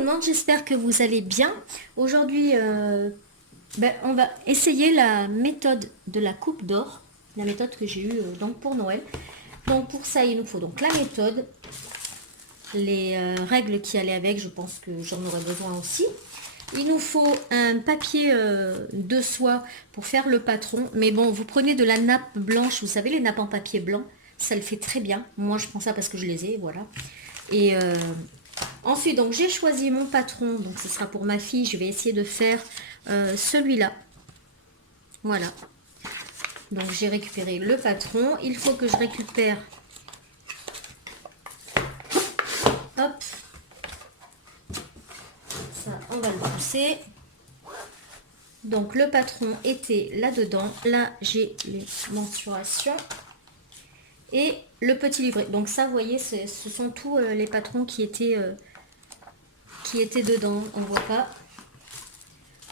le monde, j'espère que vous allez bien. Aujourd'hui, on va essayer la méthode de la coupe d'or, la méthode que j'ai eue donc pour Noël. Donc pour ça, il nous faut donc la méthode, les règles qui allaient avec, je pense que j'en aurai besoin aussi. Il nous faut un papier de soie pour faire le patron. Mais bon, vous prenez de la nappe blanche, vous savez, les nappes en papier blanc, ça le fait très bien. Moi, je prends ça parce que je les ai, voilà. Et ensuite, donc j'ai choisi mon patron, donc ce sera pour ma fille. Je vais essayer de faire celui-là. Voilà. Donc j'ai récupéré le patron. Il faut que je récupère. Hop. Ça, on va le pousser. Donc le patron était là-dedans. Là, j'ai les mensurations. Et le petit livret. Donc ça, vous voyez, ce sont tous les patrons qui étaient dedans. On ne voit pas.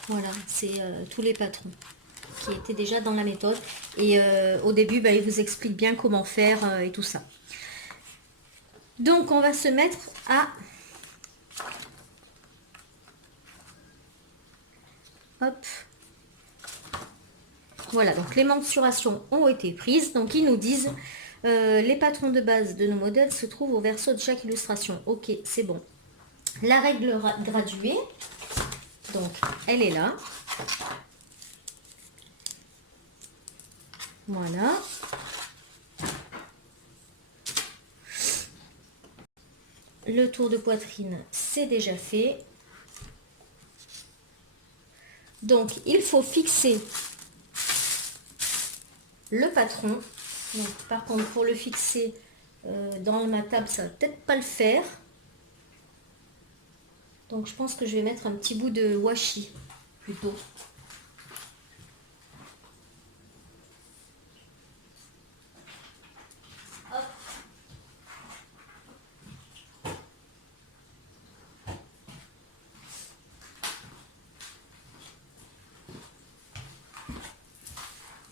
Voilà, c'est tous les patrons qui étaient déjà dans la méthode. Et au début, il vous explique bien comment faire et tout ça. Donc, on va se mettre à... Hop. Voilà, donc les mensurations ont été prises. Donc, ils nous disent, les patrons de base de nos modèles se trouvent au verso de chaque illustration. Ok, c'est bon. La règle graduée, donc, elle est là. Voilà. Le tour de poitrine, c'est déjà fait. Donc, il faut fixer le patron. Donc, par contre, pour le fixer dans ma table, ça va peut-être pas le faire. Donc, je pense que je vais mettre un petit bout de washi plutôt. Hop.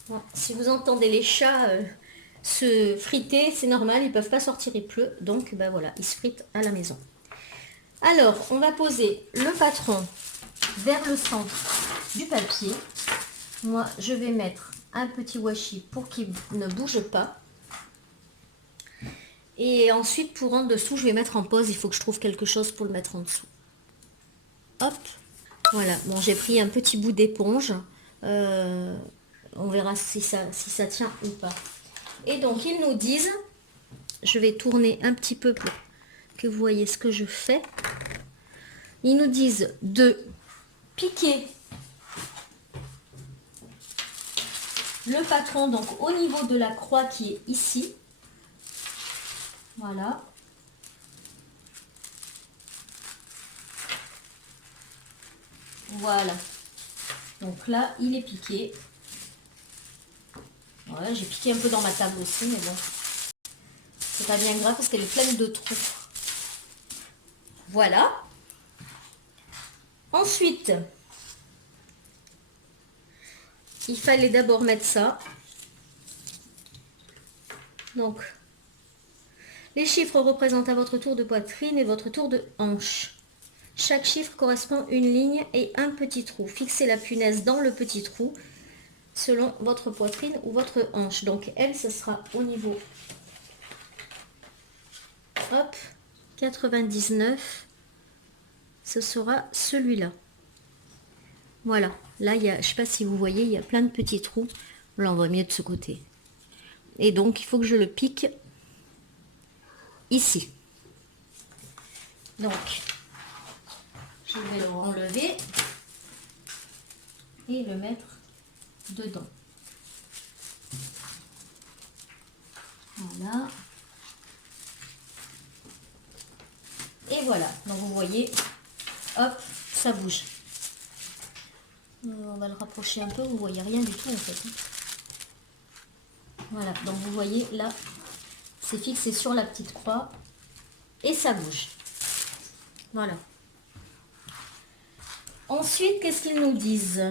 Bon, si vous entendez les chats se friter, c'est normal, ils ne peuvent pas sortir, il pleut. Donc, voilà, ils se fritent à la maison. Alors, on va poser le patron vers le centre du papier. Moi, je vais mettre un petit washi pour qu'il ne bouge pas. Et ensuite, pour en dessous, je vais mettre en pause. Il faut que je trouve quelque chose pour le mettre en dessous. Hop. Voilà. Bon, j'ai pris un petit bout d'éponge. On verra si ça tient ou pas. Et donc, ils nous disent, je vais tourner un petit peu pour que vous voyez ce que je fais. Ils nous disent de piquer le patron donc au niveau de la croix qui est ici. Voilà. Voilà. Donc là, il est piqué. Voilà, j'ai piqué un peu dans ma table aussi, mais bon. C'est pas bien grave parce qu'elle est pleine de trous. Voilà. Ensuite, il fallait d'abord mettre ça. Donc, les chiffres représentent à votre tour de poitrine et votre tour de hanche. Chaque chiffre correspond à une ligne et un petit trou. Fixez la punaise dans le petit trou selon votre poitrine ou votre hanche. Donc, elle, ce sera au niveau, hop, 99. Ce sera celui-là. Voilà. Là, il y a, je ne sais pas si vous voyez, il y a plein de petits trous. Là, on voit mieux de ce côté. Et donc, il faut que je le pique ici. Donc, je vais le enlever et le mettre dedans. Voilà. Et voilà. Donc, vous voyez, hop, ça bouge. On va le rapprocher un peu, vous voyez rien du tout en fait. Voilà, donc vous voyez là, c'est fixé sur la petite croix et ça bouge. Voilà. Ensuite, qu'est-ce qu'ils nous disent?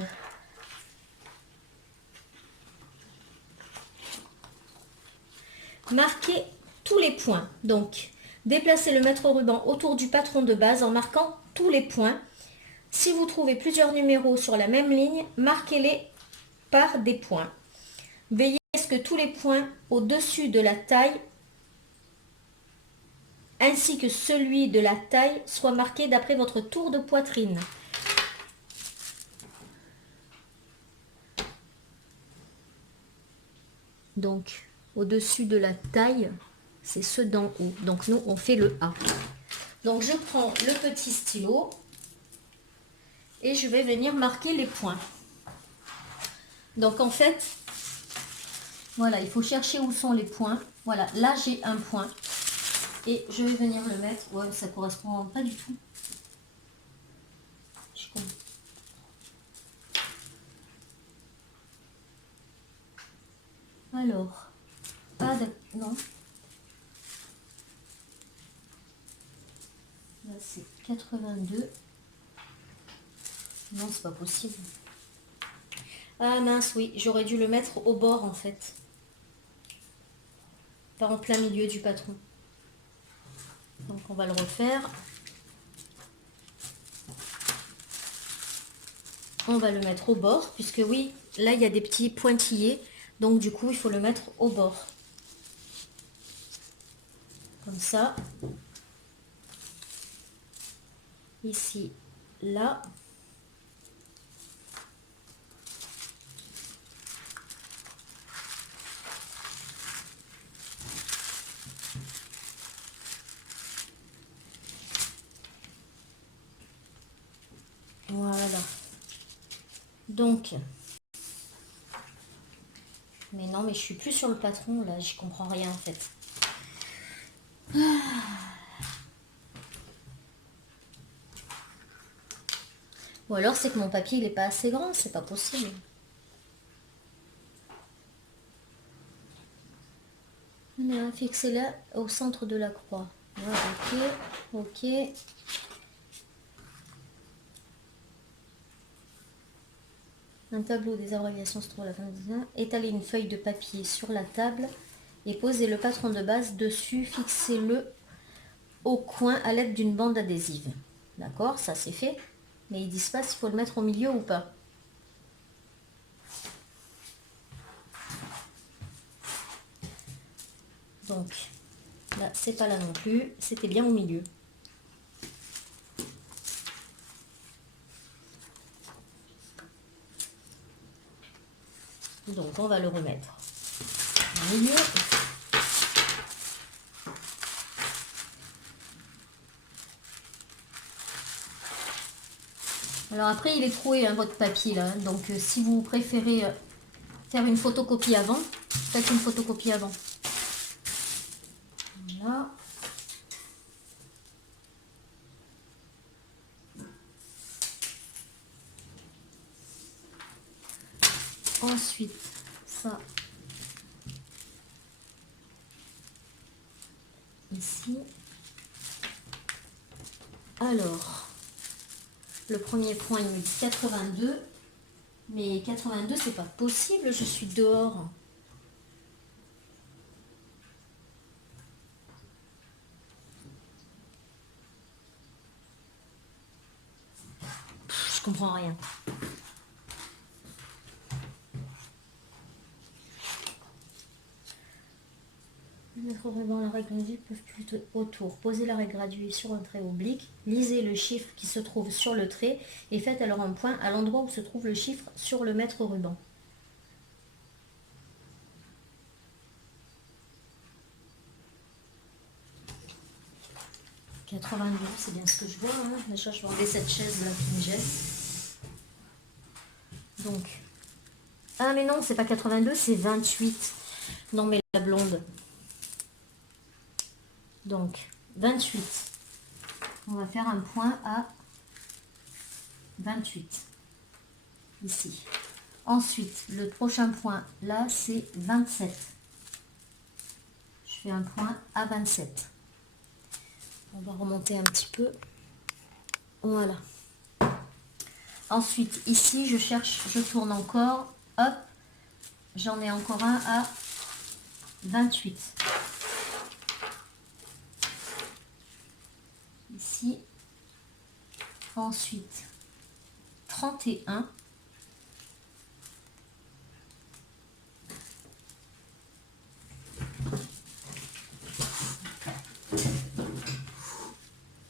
Marquez tous les points. Donc, déplacez le mètre ruban autour du patron de base en marquant tous les points. Si vous trouvez plusieurs numéros sur la même ligne, marquez-les par des points. Veillez à ce que tous les points au-dessus de la taille ainsi que celui de la taille soient marqués d'après votre tour de poitrine. Donc, au-dessus de la taille, c'est ceux d'en haut. Donc, nous, on fait le A. Donc, je prends le petit stylo et je vais venir marquer les points. Donc, en fait, voilà, il faut chercher où sont les points. Voilà, là, j'ai un point. Et je vais venir le mettre. Ouais, ça correspond pas du tout. Je comprends. Alors, ah, non. Là, c'est 82. Non, c'est pas possible. Ah mince, oui, j'aurais dû le mettre au bord en fait. Pas en plein milieu du patron. Donc on va le refaire. On va le mettre au bord, puisque oui, là il y a des petits pointillés. Donc du coup, il faut le mettre au bord. Comme ça. Ici, là. Voilà. Donc, mais non, mais je suis plus sur le patron, là, j'y comprends rien en fait. Ou alors c'est que mon papier il est pas assez grand, c'est pas possible. On a fixé là au centre de la croix. Voilà, ok, ok. Un tableau des abréviations se trouve à la fin du dessin. Étalez une feuille de papier sur la table et posez le patron de base dessus. Fixez-le au coin à l'aide d'une bande adhésive. D'accord, ça c'est fait. Mais ils disent pas s'il faut le mettre au milieu ou pas. Donc, là, c'est pas là non plus. C'était bien au milieu. Donc, on va le remettre au milieu. Alors après, il est troué, hein, votre papier là. Donc, si vous préférez faire une photocopie avant, faites une photocopie avant. Voilà. Ensuite, ça ici. Alors, le premier point, il me dit 82. Mais 82, c'est pas possible, je suis dehors. Je comprends rien. Mettre au ruban la règle graduée peuvent plutôt autour. Posez la règle graduée sur un trait oblique. Lisez le chiffre qui se trouve sur le trait et faites alors un point à l'endroit où se trouve le chiffre sur le mètre ruban. « 82, c'est bien ce que je vois. Hein. Déjà, je vais enlever cette chaise là qui me gêne. Donc, ah mais non, c'est pas 82, c'est 28. Non mais la blonde. Donc, 28. On va faire un point à 28. Ici. Ensuite, le prochain point, là, c'est 27. Je fais un point à 27. On va remonter un petit peu. Voilà. Ensuite, ici, je cherche, je tourne encore. Hop, j'en ai encore un à 28. Ici. Ensuite, 31.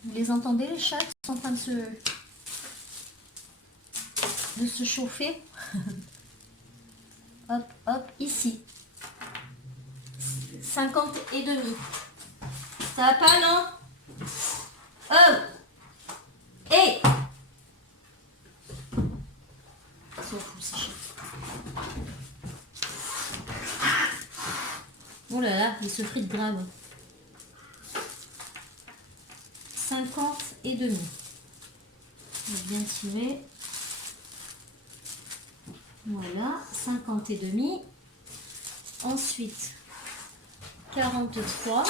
Vous les entendez, les chats qui sont en train de se chauffer? Hop, hop, ici. 50 et demi. Ça va pas, non? Oh! Hey! Ils sont fous, ces chats. Oh là là, ils se fritent grave. 50 et demi. On va bien tirer. Voilà, 50 et demi. Ensuite, 43.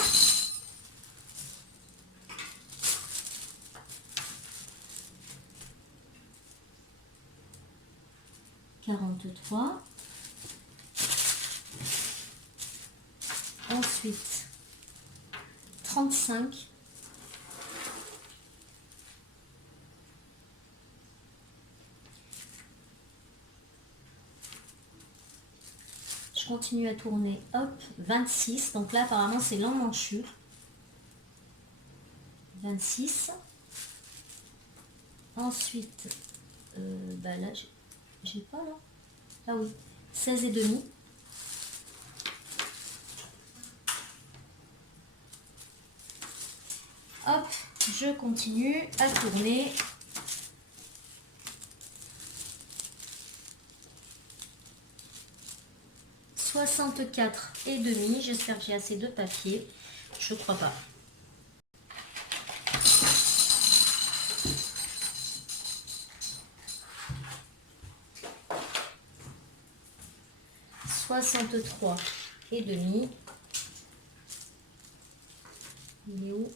43. Ensuite, 35. Je continue à tourner, hop, 26. Donc là, apparemment, c'est l'emmanchure. 26. Ensuite, bah là, j'ai pas là. Ah oui, 16 et demi. Hop, je continue à tourner. « 64 et demi. J'espère que j'ai assez de papier. Je crois pas. « 63 et demi. Il est où?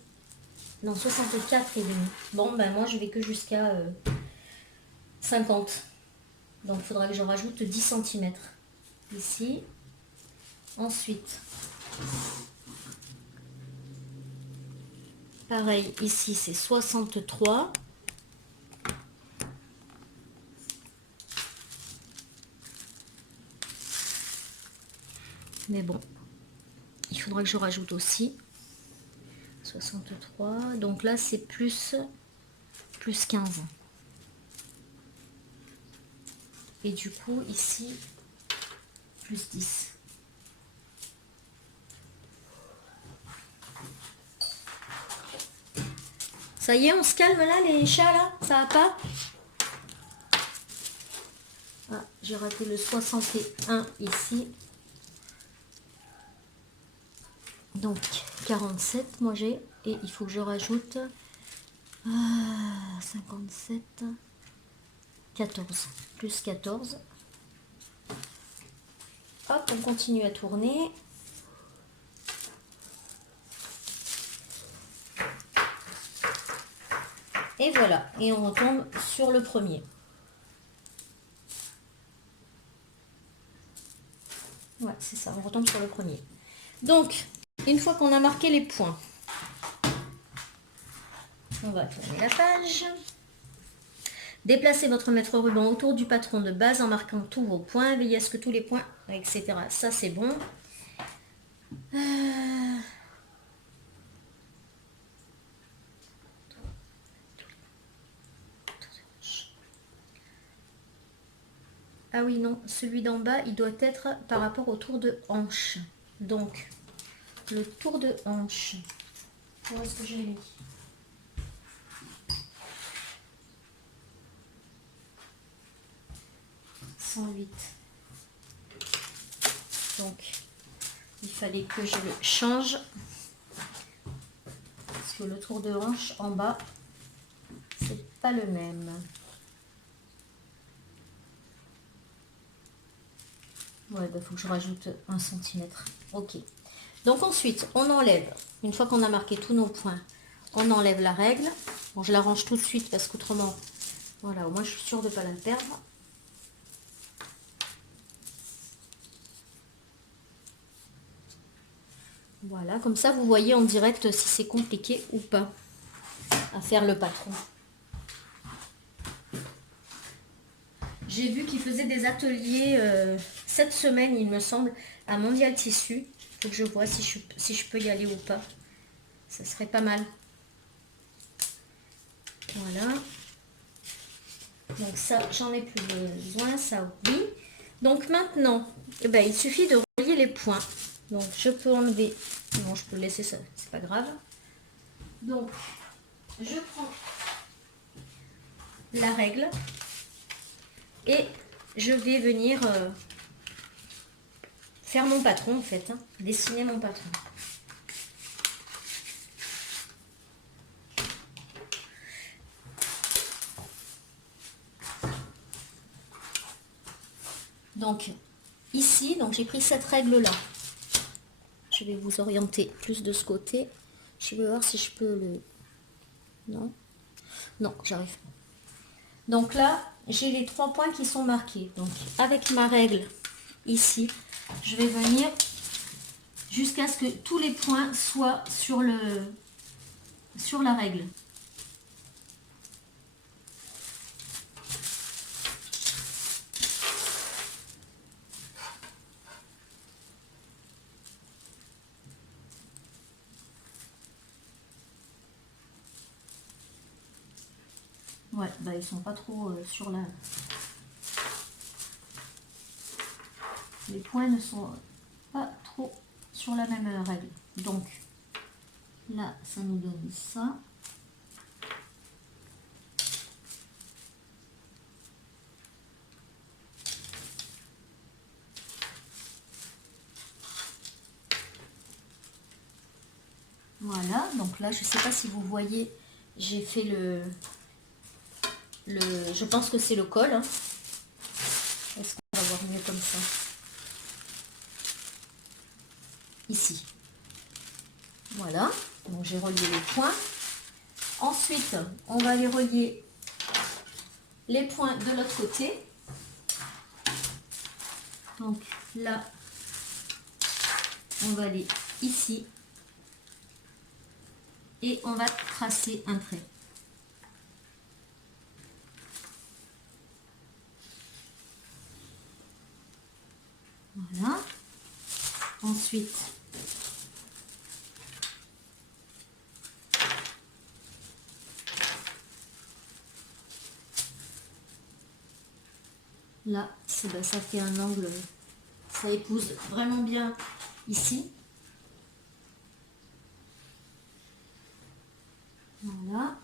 Non, 64 et demi. Bon, ben moi, je vais que jusqu'à 50. Donc, il faudra que je rajoute 10 cm. Ici. Ensuite, pareil, ici, c'est 63. Mais bon, il faudra que je rajoute aussi 63. Donc là, c'est plus 15. Et du coup, ici, plus 10. Ça y est, on se calme là, les chats, là? Ça va pas? Ah, j'ai raté le 61 ici. Donc, 47, moi j'ai. Et il faut que je rajoute 57, 14. Plus 14. Hop, on continue à tourner. Et voilà, et on retombe sur le premier. Ouais, c'est ça, on retombe sur le premier. Donc, une fois qu'on a marqué les points, on va tourner la page. Déplacez votre mètre ruban autour du patron de base en marquant tous vos points. Veillez à ce que tous les points, etc. Ça, c'est bon. Ah oui, non, celui d'en bas, il doit être par rapport au tour de hanche. Donc, le tour de hanche. Où est-ce que j'ai mis? « 108. » Donc, il fallait que je le change. Parce que le tour de hanche en bas, c'est pas le même. Ouais, bah, faut que je rajoute 1 cm. Ok. Donc ensuite, on enlève, une fois qu'on a marqué tous nos points, on enlève la règle. Bon, je la range tout de suite parce qu'autrement, voilà, au moins je suis sûre de ne pas la perdre. Voilà, comme ça vous voyez en direct si c'est compliqué ou pas à faire le patron. J'ai vu qu'il faisait des ateliers cette semaine, il me semble, à Mondial Tissu. Il faut que je vois si je peux y aller ou pas. Ça serait pas mal. Voilà. Donc ça, j'en ai plus besoin, ça oui. Donc maintenant, eh ben, il suffit de relier les points. Donc je peux enlever, non je peux le laisser ça, c'est pas grave. Donc je prends la règle et je vais venir faire mon patron en fait, hein, dessiner mon patron. Donc ici, donc j'ai pris cette règle là. Je vais vous orienter plus de ce côté. Je vais voir si je peux le... Non, non, j'arrive pas. Donc là, j'ai les 3 points qui sont marqués. Donc avec ma règle ici, je vais venir jusqu'à ce que tous les points soient sur la règle. Ouais, bah ils sont pas trop sur la... Les points ne sont pas trop sur la même règle. Donc là, ça nous donne ça. Voilà, donc là, je sais pas si vous voyez, j'ai fait je pense que c'est le col. Hein. Est-ce qu'on va voir mieux comme ça? Ici. Voilà, donc j'ai relié les points. Ensuite, on va aller relier les points de l'autre côté. Donc là, on va aller ici. Et on va tracer un trait. Voilà. Ensuite, là, ben, ça fait un angle, ça épouse vraiment bien ici. Voilà.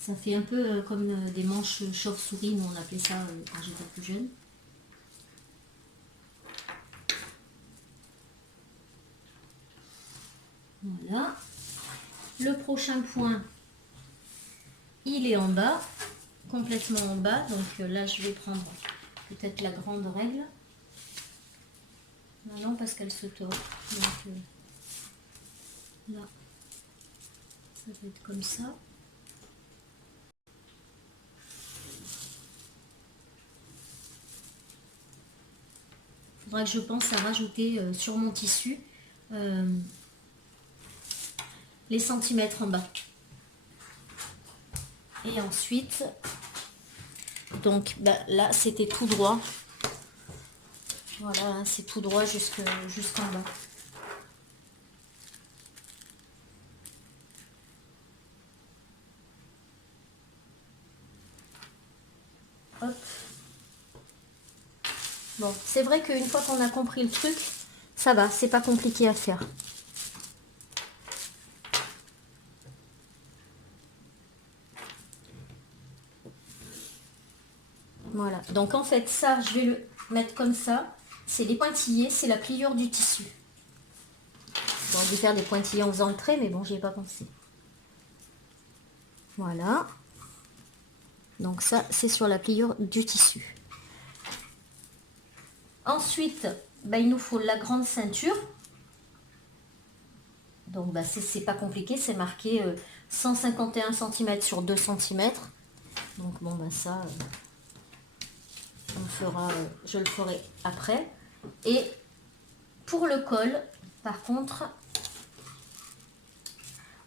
Ça fait un peu comme des manches chauve-souris, nous on appelait ça quand j'étais plus jeune. Voilà. Le prochain point, il est en bas, complètement en bas. Donc là, je vais prendre peut-être la grande règle. Non, parce qu'elle se tord. Donc là, ça va être comme ça. Il faudra que je pense à rajouter sur mon tissu les centimètres en bas. Et ensuite, donc bah, là c'était tout droit. Voilà, c'est tout droit jusqu'en bas. Hop. Bon, c'est vrai qu'une fois qu'on a compris le truc, ça va, c'est pas compliqué à faire. Voilà, donc en fait ça, je vais le mettre comme ça. C'est les pointillés, c'est la pliure du tissu. J'aurais dû faire des pointillés en faisant le trait, mais bon, j'y ai pas pensé. Voilà. Donc ça, c'est sur la pliure du tissu. Ensuite, bah, il nous faut la grande ceinture. Donc bah, c'est pas compliqué, c'est marqué 151 cm sur 2 cm. Donc bon, ben ça, on le fera, je le ferai après. Et pour le col, par contre,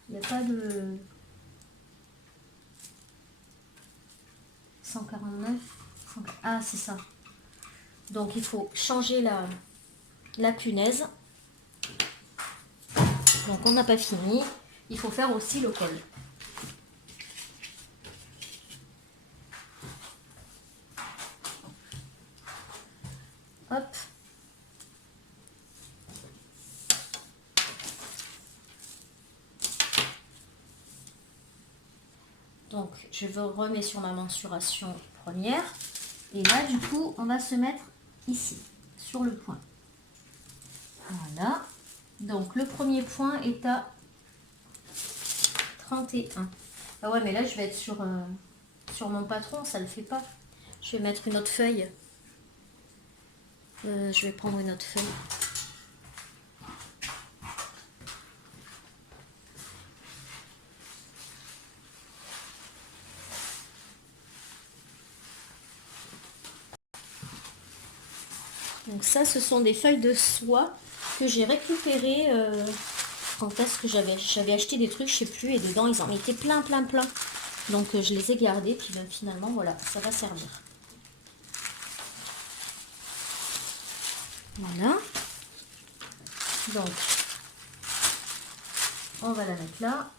il n'y a pas de 149. Ah, c'est ça. Donc il faut changer la punaise. Donc on n'a pas fini. Il faut faire aussi le col. Hop. Donc je remets sur ma mensuration première. Et là du coup on va se mettre ici, sur le point. Voilà. Donc le premier point est à 31. Ah ouais, mais là je vais être sur mon patron, ça le fait pas. Je vais mettre une autre feuille. Je vais prendre une autre feuille. Donc ça, ce sont des feuilles de soie que j'ai récupérées quand est-ce que j'avais acheté des trucs, je sais plus, et dedans ils en mettaient plein. Donc je les ai gardées, puis ben, finalement voilà, ça va servir. Voilà. Donc on va la mettre là.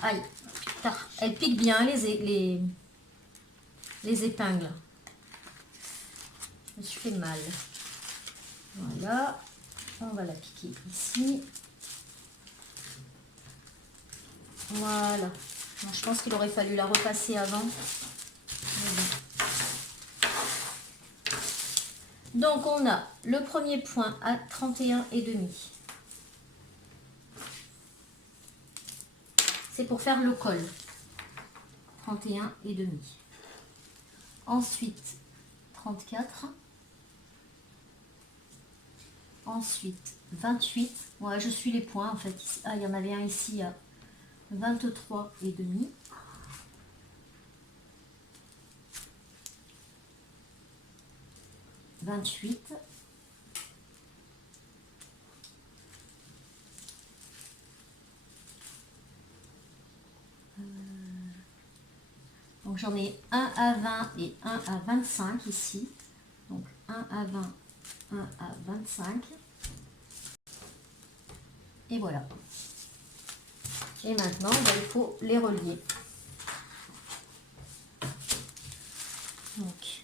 Aïe, putain, elle pique bien les épingles. Je me suis fait mal. Voilà, on va la piquer ici. Voilà. Bon, je pense qu'il aurait fallu la repasser avant. Donc on a le premier point à 31,5. C'est pour faire le col. 31,5. Ensuite 34. Ensuite 28. Ouais, je suis les points en fait. Ah, il y en avait un ici à 23,5. 28. Donc j'en ai un à 20 et un à 25 ici. Donc 1 à 20, 1 à 25. Et voilà. Et maintenant, ben, il faut les relier. Donc,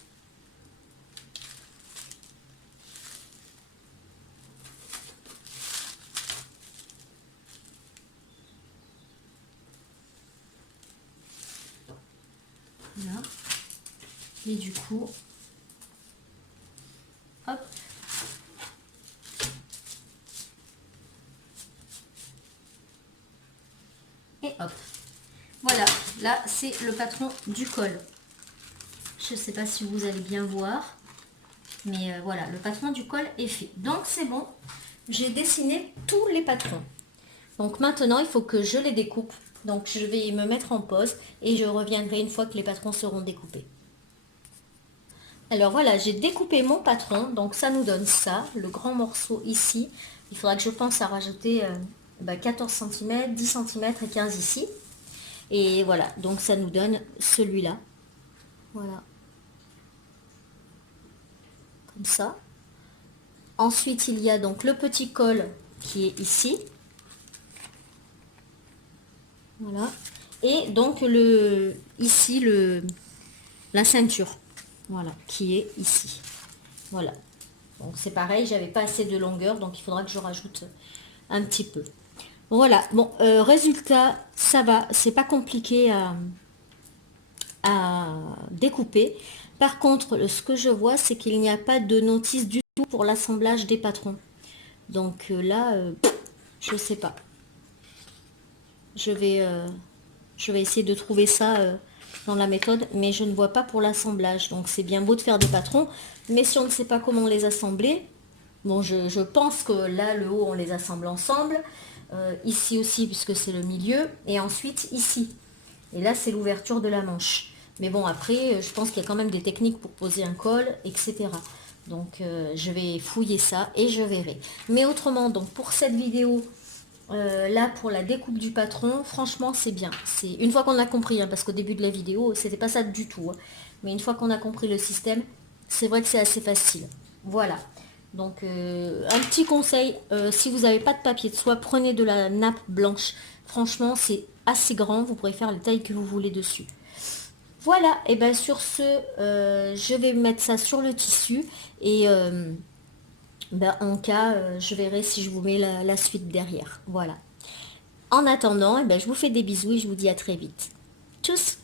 là. Et du coup, hop. Et hop. Voilà, là c'est le patron du col. Je ne sais pas si vous allez bien voir. Mais voilà, le patron du col est fait. Donc c'est bon, j'ai dessiné tous les patrons. Donc maintenant, il faut que je les découpe. Donc je vais me mettre en pause et je reviendrai une fois que les patrons seront découpés. Alors voilà, j'ai découpé mon patron. Donc ça nous donne ça, le grand morceau ici. Il faudra que je pense à rajouter 14 cm, 10 cm et 15 ici. Et voilà, donc ça nous donne celui-là. Voilà. Comme ça. Ensuite, il y a donc le petit col qui est ici. Voilà. Et donc ici la ceinture. Voilà, qui est ici. Voilà. Donc c'est pareil, j'avais pas assez de longueur, donc il faudra que je rajoute un petit peu. Voilà. Bon, résultat, ça va. C'est pas compliqué à découper. Par contre, ce que je vois, c'est qu'il n'y a pas de notice du tout pour l'assemblage des patrons. Donc là, je sais pas. Je vais essayer de trouver ça dans la méthode, mais je ne vois pas pour l'assemblage. Donc c'est bien beau de faire des patrons, mais si on ne sait pas comment les assembler, Bon, je pense que là, le haut, on les assemble ensemble. Ici aussi, puisque c'est le milieu. Et ensuite, ici. Et là, c'est l'ouverture de la manche. Mais bon, après, je pense qu'il y a quand même des techniques pour poser un col, etc. Donc, je vais fouiller ça et je verrai. Mais autrement, donc pour cette vidéo, là, pour la découpe du patron, franchement, c'est bien. C'est une fois qu'on a compris, hein, parce qu'au début de la vidéo, c'était pas ça du tout. Hein. Mais une fois qu'on a compris le système, c'est vrai que c'est assez facile. Voilà. Donc, un petit conseil, si vous n'avez pas de papier de soie, prenez de la nappe blanche. Franchement, c'est assez grand. Vous pourrez faire la taille que vous voulez dessus. Voilà, et bien sur ce, je vais mettre ça sur le tissu et ben, en cas, je verrai si je vous mets la suite derrière. Voilà. En attendant, eh ben, je vous fais des bisous et je vous dis à très vite. Tchuss!